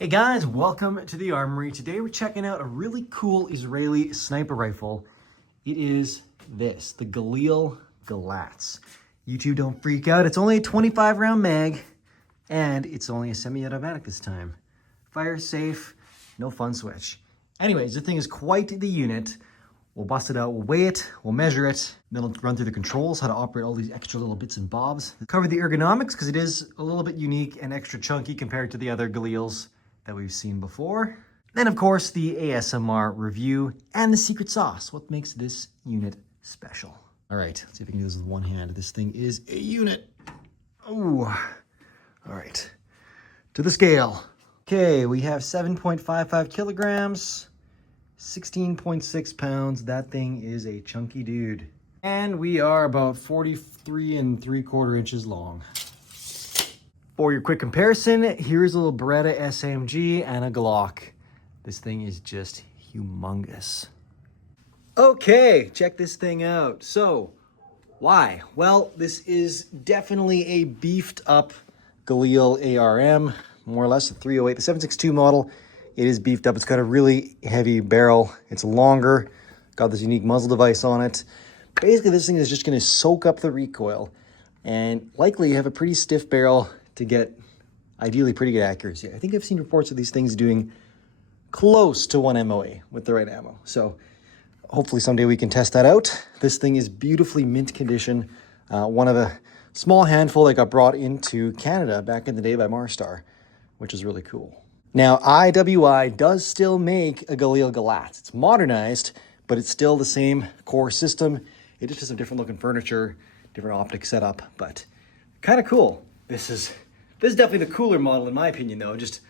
Hey guys, welcome to the Armory. Today we're checking out a really cool Israeli sniper rifle. It is this, the Galil Galatz. YouTube, don't freak out. It's only a 25 round mag and it's only a semi-automatic this time. Fire safe, no fun switch. Anyways, the thing is quite the unit. We'll bust it out, we'll weigh it, we'll measure it, then we'll run through the controls, how to operate all these extra little bits and bobs. Cover the ergonomics because it is a little bit unique and extra chunky compared to the other Galils that we've seen before. Then of course the ASMR review and the secret sauce, what makes this unit special. All right, let's see if I can do this with one hand. This thing is a unit. Oh, all right, to the scale. Okay, we have 7.55 kilograms, 16.6 pounds. That thing is a chunky dude. And we are about 43 3/4 inches long. For your quick comparison, here's a little Beretta SMG and a Glock. This thing is just humongous. Okay, check this thing out. So, why? Well, this is definitely a beefed up Galil ARM, more or less a 308, the 7.62 model. It is beefed up. It's got a really heavy barrel. It's longer, got this unique muzzle device on it. Basically, this thing is just gonna soak up the recoil and likely have a pretty stiff barrel to get ideally pretty good accuracy. I think I've seen reports of these things doing close to 1 MOA with the right ammo. So hopefully someday we can test that out. This thing is beautifully mint condition. One of a small handful that got brought into Canada back in the day by Marstar, which is really cool. Now, IWI does still make a Galil Galatz. It's modernized, but it's still the same core system. It just has some different looking furniture, different optic setup, but kind of cool. This is definitely the cooler model in my opinion though, just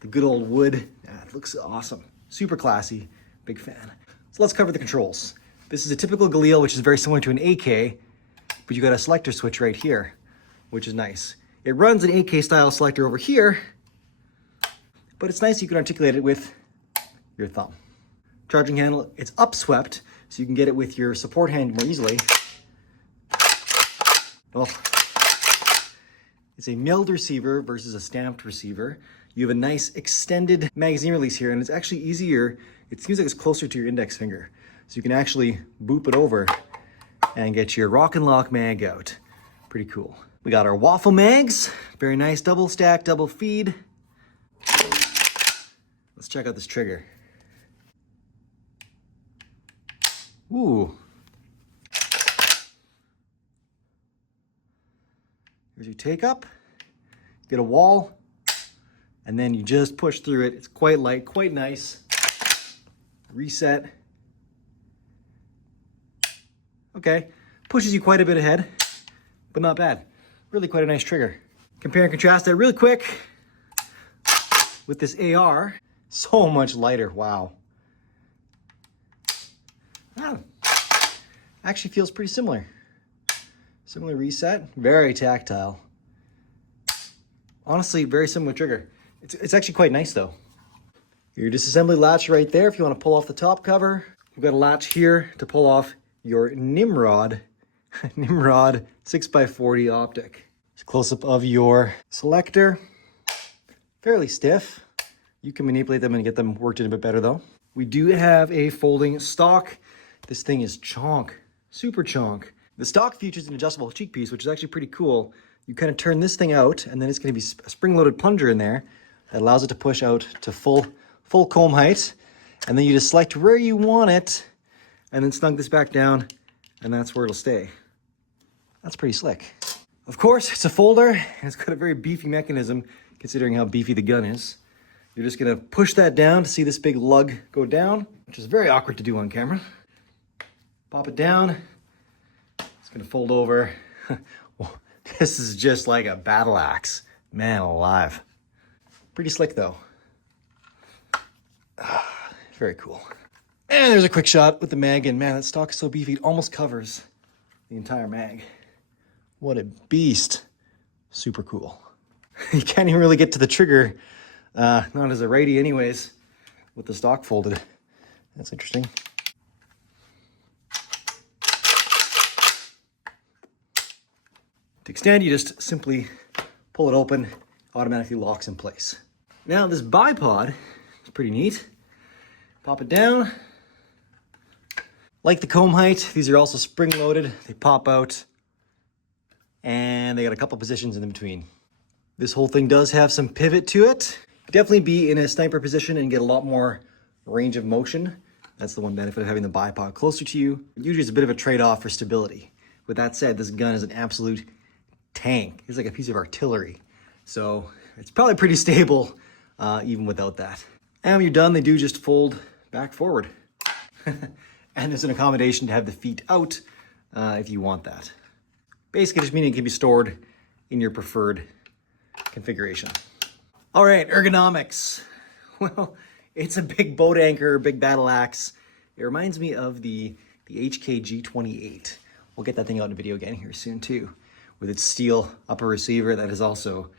the good old wood. It looks awesome, super classy, big fan. So let's cover the controls. This is a typical Galil, which is very similar to an AK, but you got a selector switch right here, which is nice. It runs an AK style selector over here, but it's nice you can articulate it with your thumb. Charging handle, it's upswept, so you can get it with your support hand more easily. Oh. It's a milled receiver versus a stamped receiver. You have a nice extended magazine release here, and it's actually easier. It seems like it's closer to your index finger. So you can actually boop it over and get your rock and lock mag out. Pretty cool. We got our waffle mags. Very nice, double stack, double feed. Let's check out this trigger. Ooh. Here's your take up, get a wall, and then you just push through it. It's quite light, quite nice. Reset. Okay, pushes you quite a bit ahead, but not bad. Really quite a nice trigger. Compare and contrast that really quick with this AR. So much lighter, wow. Actually feels pretty similar. Similar reset, very tactile. Honestly, very similar trigger. It's actually quite nice though. Your disassembly latch right there if you want to pull off the top cover. You've got a latch here to pull off your Nimrod 6x40 optic. It's a close-up of your selector. Fairly stiff. You can manipulate them and get them worked in a bit better though. We do have a folding stock. This thing is chonk, super chonk. The stock features an adjustable cheek piece, which is actually pretty cool. You kind of turn this thing out, and then it's going to be a spring-loaded plunger in there that allows it to push out to full comb height. And then you just select where you want it, and then snug this back down, and that's where it'll stay. That's pretty slick. Of course, it's a folder, and it's got a very beefy mechanism, considering how beefy the gun is. You're just going to push that down to see this big lug go down, which is very awkward to do on camera. Pop it down. It's gonna fold over. This is just like a battle axe. Man alive. Pretty slick though. Very cool. And there's a quick shot with the mag, and man, that stock is so beefy, it almost covers the entire mag. What a beast. Super cool. You can't even really get to the trigger, not as a righty anyways, with the stock folded. That's interesting. To extend, you just simply pull it open, automatically locks in place. Now this bipod is pretty neat. Pop it down. Like the comb height, these are also spring-loaded. They pop out, and they got a couple positions in between. This whole thing does have some pivot to it. Definitely be in a sniper position and get a lot more range of motion. That's the one benefit of having the bipod closer to you. Usually it's a bit of a trade-off for stability. With that said, this gun is an absolute tank. It's like a piece of artillery. So it's probably pretty stable even without that. And when you're done, they do just fold back forward. And there's an accommodation to have the feet out if you want that. Basically just meaning it can be stored in your preferred configuration. All right, ergonomics. Well, it's a big boat anchor, big battle axe. It reminds me of the HKG-28. We'll get that thing out in a video again here soon too, with its steel upper receiver that is also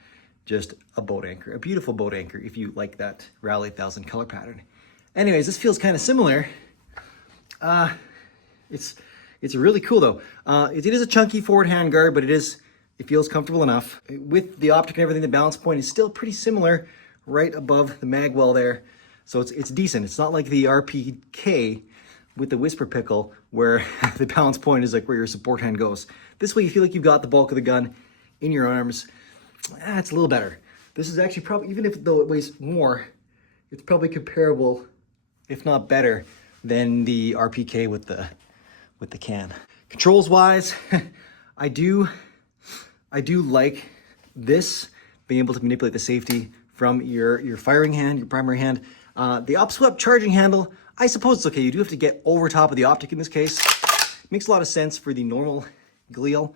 just a boat anchor, a beautiful boat anchor if you like that Rally 1000 color pattern. Anyways, this feels kind of similar. It's really cool though. It is a chunky forward handguard, but it feels comfortable enough. With the optic and everything, the balance point is still pretty similar right above the mag well there. So it's decent. It's not like the RPK with the Whisper Pickle where the balance point is like where your support hand goes. This way you feel like you've got the bulk of the gun in your arms. It's a little better. This is actually probably, even if though it weighs more, it's probably comparable, if not better, than the RPK with the can. Controls wise, I do like this, being able to manipulate the safety from your firing hand, your primary hand. The upswept charging handle, I suppose it's okay. You do have to get over top of the optic in this case. Makes a lot of sense for the normal Galil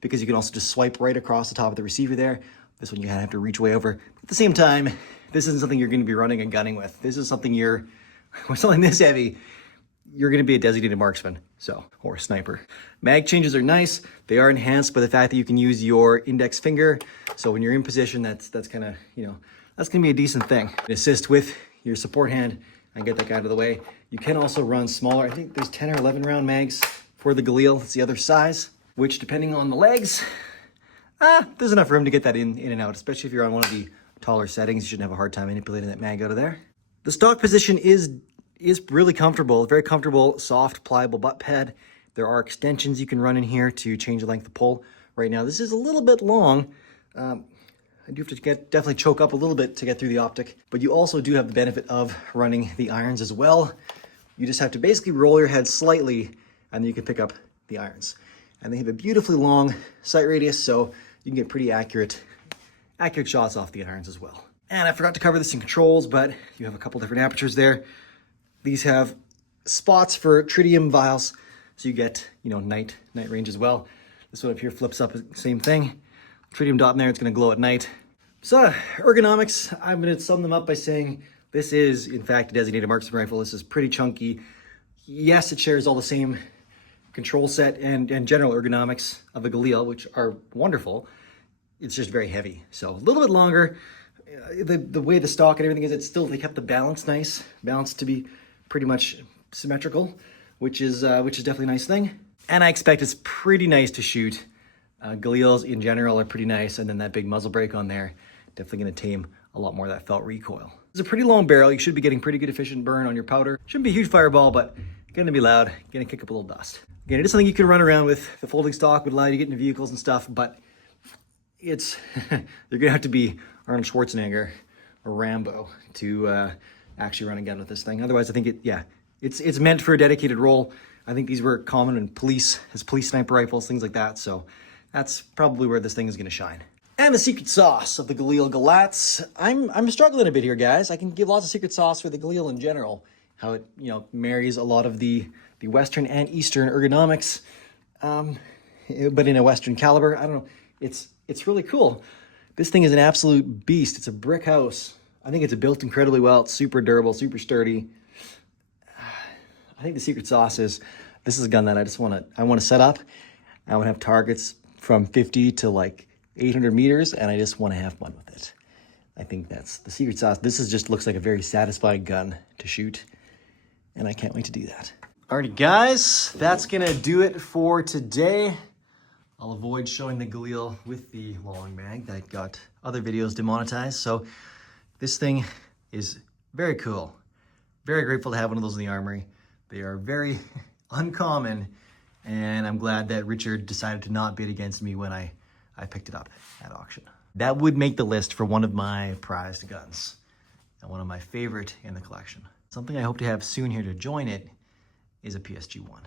because you can also just swipe right across the top of the receiver there. This one you have to reach way over. At the same time, this isn't something you're going to be running and gunning with. This is something with something this heavy, you're going to be a designated marksman, or a sniper. Mag changes are nice. They are enhanced by the fact that you can use your index finger. So when you're in position, that's kind of, that's going to be a decent thing. Assist with your support hand and get that guy out of the way. You can also run smaller. I think there's 10 or 11 round mags for the Galil. It's the other size, which depending on the legs, there's enough room to get that in and out, especially if you're on one of the taller settings. You shouldn't have a hard time manipulating that mag out of there. The stock position is really comfortable, very comfortable, soft, pliable butt pad. There are extensions you can run in here to change the length of pull. Right now, this is a little bit long. I do have to definitely choke up a little bit to get through the optic, but you also do have the benefit of running the irons as well. You just have to basically roll your head slightly and then you can pick up the irons. And they have a beautifully long sight radius, so you can get pretty accurate shots off the irons as well. And I forgot to cover this in controls, but you have a couple different apertures there. These have spots for tritium vials, so you get, night range as well. This one up here flips up, same thing. Tritium dot in there, it's gonna glow at night. So ergonomics, I'm gonna sum them up by saying this is, in fact, a designated marksman rifle. This is pretty chunky. Yes, it shares all the same control set and general ergonomics of a Galil, which are wonderful. It's just very heavy. So a little bit longer. The way the stock and everything is, they kept the balance nice. Balance to be pretty much symmetrical, which is definitely a nice thing. And I expect it's pretty nice to shoot. Galils in general are pretty nice, and then that big muzzle brake on there, definitely gonna tame a lot more of that felt recoil. It's a pretty long barrel. You should be getting pretty good efficient burn on your powder. Shouldn't be a huge fireball, but gonna be loud, gonna kick up a little dust. Again, it is something you can run around with. The folding stock would allow you to get into vehicles and stuff, but it's, you're gonna have to be Arnold Schwarzenegger or Rambo to actually run a gun with this thing. Otherwise, I think it's meant for a dedicated role. I think these were common in police sniper rifles, things like that. So that's probably where this thing is gonna shine. And the secret sauce of the Galil Galatz. I'm struggling a bit here, guys. I can give lots of secret sauce for the Galil in general. How it, marries a lot of the Western and Eastern ergonomics, but in a Western caliber. I don't know. It's really cool. This thing is an absolute beast. It's a brick house. I think it's built incredibly well. It's super durable, super sturdy. I think the secret sauce is, this is a gun that I want to set up. I want to have targets from 50 to like 800 meters, and I just want to have fun with it. I think that's the secret sauce. This just looks like a very satisfying gun to shoot, and I can't wait to do that. Alrighty, guys, that's gonna do it for today. I'll avoid showing the Galil with the long mag that got other videos demonetized. So This thing is very cool. Very grateful to have one of those in the armory. They are very uncommon, and I'm glad that Richard decided to not bid against me when I picked it up at auction. That would make the list for one of my prized guns, and one of my favorite in the collection. Something I hope to have soon here to join it is a PSG-1.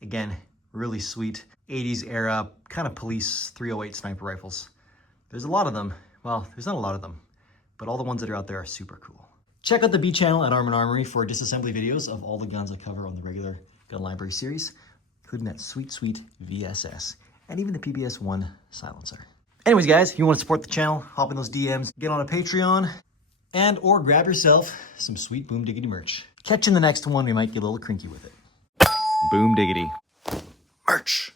Again, really sweet 80s era kind of police 308 sniper rifles. There's a lot of them. Well, there's not a lot of them, but all the ones that are out there are super cool. Check out the B channel at Arm & Armory for disassembly videos of all the guns I cover on the regular Gun Library series, including that sweet, sweet VSS, and even the PBS-1 silencer. Anyways, guys, if you want to support the channel, hop in those DMs, get on a Patreon, and or grab yourself some sweet Boom Diggity merch. Catch you in the next one, we might get a little crinky with it. Boom Diggity. Merch.